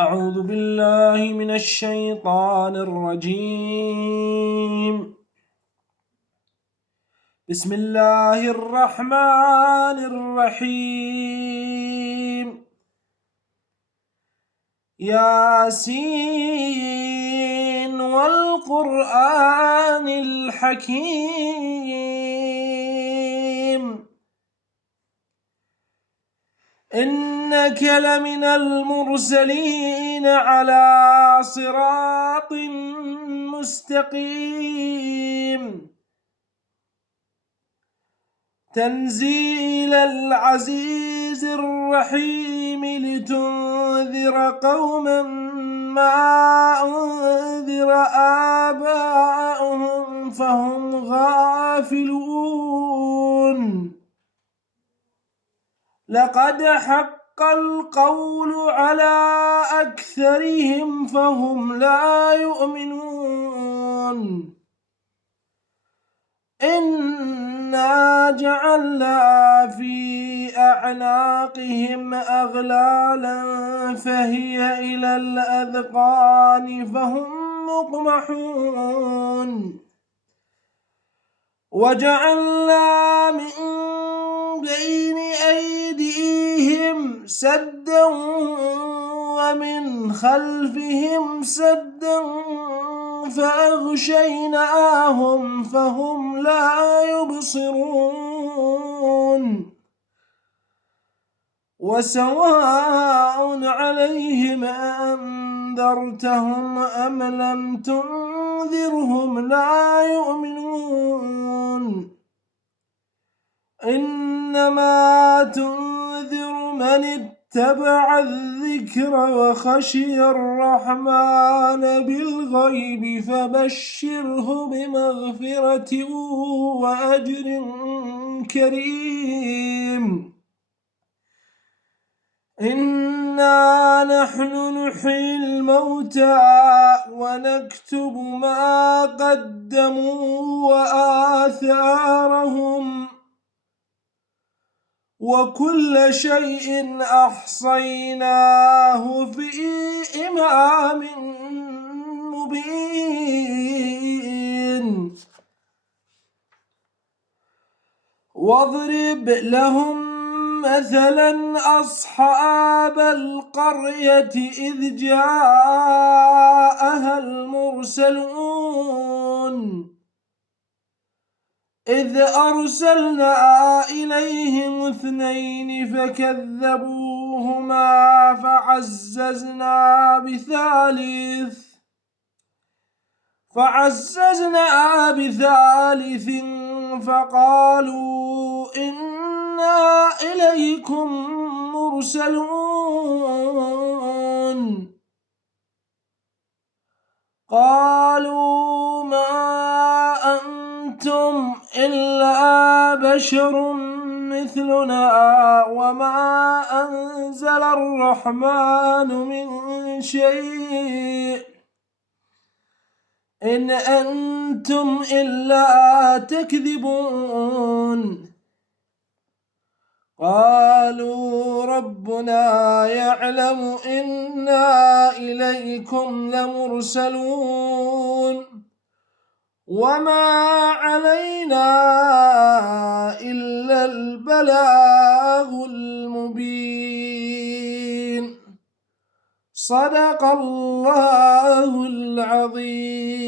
أعوذ بالله من الشيطان الرجيم. بسم الله الرحمن الرحيم. ياسين والقرآن الحكيم إنك لمن المرسلين على صراط مستقيم تنزيل العزيز الرحيم لتنذر قوما ما أنذر آباؤهم فهم غافلون لقد حق القول على أكثرهم فهم لا يؤمنون إنا جعلنا في أعناقهم أغلالا فهي إلى الأذقان فهم مقمحون وجعلنا من بين أيديهم سدا ومن خلفهم سدا فأغشيناهم فهم لا يبصرون وسواء عليهم أنذرتهم أم لم تنذرهم لا يؤمنون إنما تنذر من اتبع الذكر وخشي الرحمن بالغيب فبشره بمغفرة وأجر كريم إنا نحن نحيي الموتى ونكتب ما قدموا وآثارهم وكل شيء أحصيناه في إمام مبين واضرب لهم مثلا أصحاب القرية إذ جاءها المرسلون إذ أرسلنا إليهم 2 فكذبوهما فعززنا بثالث فقالوا إنا إليكم مرسلون قالوا ما أنتم إلا بشر مثلنا وما أنزل الرحمن من شيء إن أنتم إلا تكذبون قالوا ربنا يعلم إنا إليكم لمرسلون وما علينا إلا البلاغ المبين صدق الله العظيم.